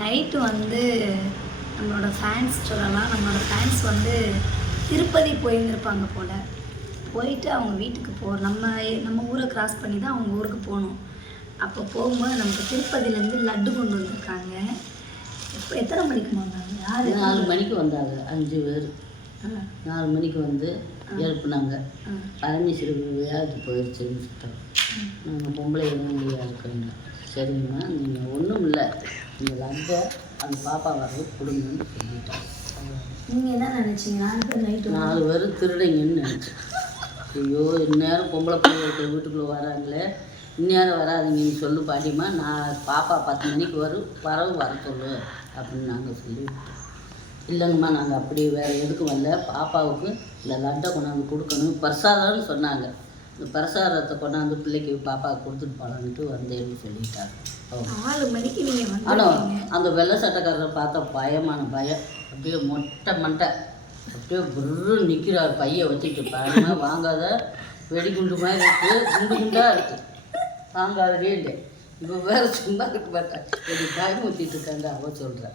Night வந்து நம்மளோட fans சொல்லலாம். நம்மளோட ஃபேன்ஸ் வந்து திருப்பதி போயிருந்திருப்பாங்க போல். போயிட்டு அவங்க வீட்டுக்கு போ நம்ம நம்ம ஊரை கிராஸ் பண்ணி தான் அவங்க ஊருக்கு போகணும். அப்போ போகும்போது நமக்கு திருப்பதியிலேருந்து லட்டு கொண்டு வந்திருக்காங்க. இப்போ எத்தனை மணிக்கு வந்தாங்க? யார் நாலு மணிக்கு வந்தாங்க. அஞ்சு பேர். நாலு மணிக்கு வந்து எழுப்புனாங்க பரமேஸ்வரி விளையாட்டு போயிடுச்சுன்னு சொல்லிட்டோம் நாங்கள் பொம்பளை முடியா இருக்கிறோங்க? சரிங்கம்மா நீங்கள் ஒன்றும் இல்லை. நீங்கள் லட்டை அந்த பாப்பா வரவு கொடுங்கன்னு சொல்லிட்டோம் நீங்கள் என்ன நினச்சிங்க? நாலு பேர் நைட்டு நாலு பேர் திருடைங்கன்னு நினச்சேன். ஐயோ இந்நேரம் பொம்பளை பிள்ளைங்க வீட்டுக்குள்ளே வராங்களே. இந்நேரம் வராதீங்கன்னு சொல்லு பாட்டிம்மா நான் பாப்பா பத்து மணிக்கு வரும் வரவு வர சொல்லு அப்படின்னு நாங்கள் சொல்லிவிட்டோம் இல்லைங்கம்மா நாங்கள் அப்படி வேறு எதுக்கும் வரல. பாப்பாவுக்கு இந்த லட்டை கொண்டாந்து கொடுக்கணும். பிரசாதம்னு சொன்னாங்க. இந்த பிரசாதத்தை கொண்டாந்து பிள்ளைக்கு பாப்பாவுக்கு கொடுத்துட்டு போகலான்ட்டு வந்தேன்னு சொல்லிட்டாங்க. நாலு மணிக்கு நீங்கள் ஆனால் அந்த வெள்ளை சட்டைக்காரரை பார்த்தா பயமான பயம். அப்படியே மொட்டை மண்டை. அப்படியே புரு நிற்கிறார் பையை வச்சுட்டு பாருமா வாங்காத. வெடிகுண்டு மாதிரி இருக்கு. குண்டு குண்டாக இருக்கு. வாங்காதவே இல்லை இப்போ வேற சும்மா இருக்கு பார்த்தா இப்படி பயம் ஊற்றிட்டு இருக்காங்க அவ சொல்கிறேன்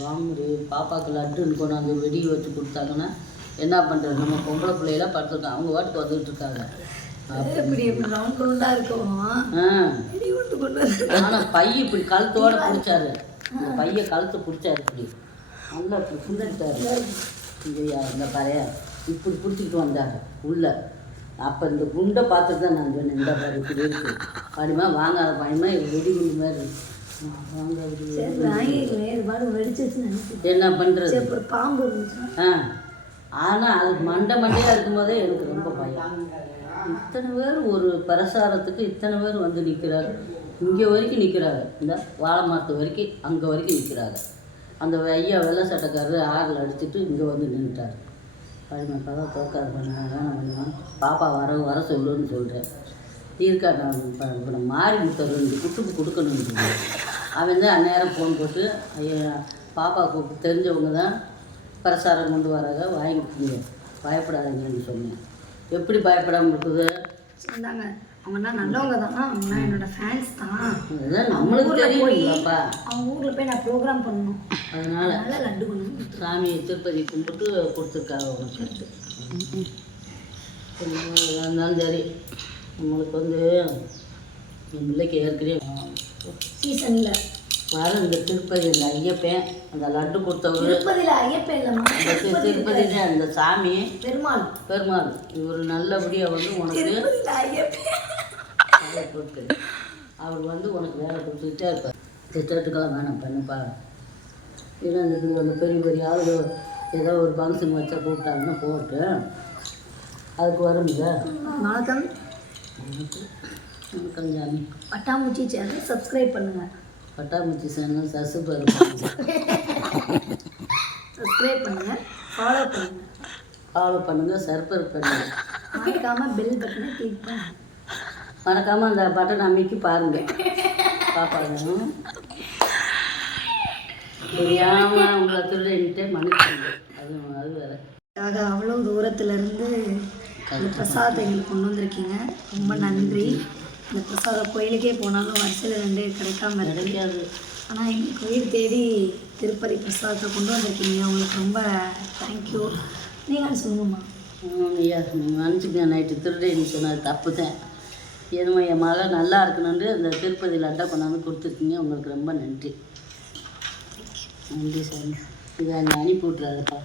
ராமரு பாப்பாக்கு லட்டுன்னு கொண்டாந்து வெடி வச்சு கொடுத்தாங்கன்னா என்ன பண்ணுறது நம்ம பொம்பளை பிள்ளையெல்லாம் படுத்துருக்கோம் அவங்க வாட்டுக்கு வந்துட்டு இருக்காங்க. இப்படி இப்படி ரவுண்ட் ரவுண்டாக இருக்கவும் ஆ. வெடி கொண்டு கொண்டு வந்து ஆனால் பை இப்படி கழுத்தோட பிடிச்சாரு. பைய கழுத்தை பிடிச்சாரு இப்படி. நல்லா இப்படி புந்துட்டாரு ஐயா இந்த பறையா இப்படி பிடிச்சிக்கிட்டு வந்தாங்க உள்ள. அப்போ இந்த குண்டை பார்த்துட்டு தான் நான் சொன்னேன் இந்த பாரு இப்படி இருக்கு. பாடிமா வாங்காத பாடிமா இது வெடி குண்டு மாதிரி இருக்கு. என்ன அப்புறம் பாம்பு இருந்துச்சுன்னா ஆ. ஆனால் அது மண்டை மண்டையாக இருக்கும்போதே எனக்கு ரொம்ப பயம். இத்தனை பேர் ஒரு பிரசாரத்துக்கு இத்தனை பேர் வந்து நிற்கிறாங்க இங்கே வரைக்கும் நிற்கிறாங்க இந்த வாழை மரத்து வரைக்கும் அங்கே வரைக்கும் நிற்கிறாங்க அந்த ஐயா வெள்ளை சட்டைக்காரரு ஆறில் அடிச்சுட்டு இங்கே வந்து நின்றுட்டார் பழமை பதம் தோக்காது பண்ண வேணாம் பண்ணுவான் பாப்பா வர வர சொல்லுன்னு சொல்கிறேன் இருக்கா நான் இப்போ இப்போ நான் மாறி முத்தருன்னு குட்டுக்கு கொடுக்கணும்னு அவன் தான் அந்நேரம் ஃபோன் போட்டு ஐயா பாப்பாவுக்கு தெரிஞ்சவங்க தான் பிரசாரம் கொண்டு வராங்க வாங்கிக்கோங்க பயப்படாதீங்கன்னு சொன்னேன். எப்படி பயப்படாமல் இருக்குது சொன்னாங்க. அவங்கன்னா நல்லவங்க தான். அவங்கன்னா என்னோட ஃபேன்ஸ் தான். நம்மளுக்கு தெரியும்லப்பா அவங்க ஊரில் போய் நான் ப்ரோக்ராம் பண்ணணும். அதனால நல்லா லட்டு வந்து சாமியை திருப்பதி கும்பிட்டு கொடுத்துருக்காங்க உனக்கு இருந்தாலும் சரி நம்மளுக்கு வந்து என் பிள்ளைக்கு ஏற்கனவே சீசனில் வர இந்த திருப்பதி இந்த ஐயப்பன் அந்த லட்டு கொடுத்தவர். திருப்பதியில் ஐயப்பன் இல்லைம்மா. இந்த திருப்பதி தான் அந்த சாமி. பெருமாள். பெருமாள். இவர் நல்லபடியாக வந்து உனக்கு வேலை கொடுக்குது அவர் வந்து உனக்கு வேலை கொடுத்துக்கிட்டே இருப்பார். திட்டத்துக்கெல்லாம் வேணாம் பண்ணுப்பா ஏன்னா இந்த அந்த பெரிய பெரிய ஆளு ஏதோ ஒரு ஃபங்க்ஷன் வச்சா கூப்பிட்டாங்கன்னா போட்டு அதுக்கு வரும்ல வணக்கம். வணக்கம். ஜாமி பட்டாம்பூச்சி சேனல் சப்ஸ்கிரைப் பண்ணுங்க. பட்டாம்பூச்சி சேனல் சசு பாரு சப்ஸ்கிரைப் பண்ணுங்க. ஃபாலோ பண்ணுங்க. ஃபாலோ பண்ணுங்கள் சர்பர் பண்ணுங்கள் மறக்காம பெல் பட்டனை கிளிக் பண்ணுங்க. மறக்காமல் அந்த பட்டன் அமைக்கி பாருங்கள் பாப்பாங்க. தெரியாமல் உங்களை திருடன்ட்டு மன்னிச்சுங்க அது அது வேறு. ஆக அவ்வளோ தூரத்துல இருந்து இந்த பிரசாதத்தை எங்களுக்கு கொண்டு வந்திருக்கீங்க. ரொம்ப நன்றி. இந்த பிரசாத கோயிலுக்கே போனாலும் வருஷத்தில் ரெண்டு கிடைக்காம கிடைக்காது. ஆனால் எங்களுக்கு உயிர் தேடி திருப்பதி பிரசாதத்தை கொண்டு வந்திருக்கீங்க. உங்களுக்கு ரொம்ப தேங்க்யூ நீங்கள் சொல்லுங்கம்மா ஐயா. நீங்கள் மன்னிச்சுங்க நைட்டு திருடேன்னு சொன்னது தப்பு தான் என்னமோ என் மகள் நல்லா இருக்கணுன்ட்டு அந்த திருப்பதி லட்டா கொண்டாந்து கொடுத்துருக்கீங்க. உங்களுக்கு ரொம்ப நன்றி. நன்றி சாமி. இதை அங்கே அனுப்பி விட்றாருப்பா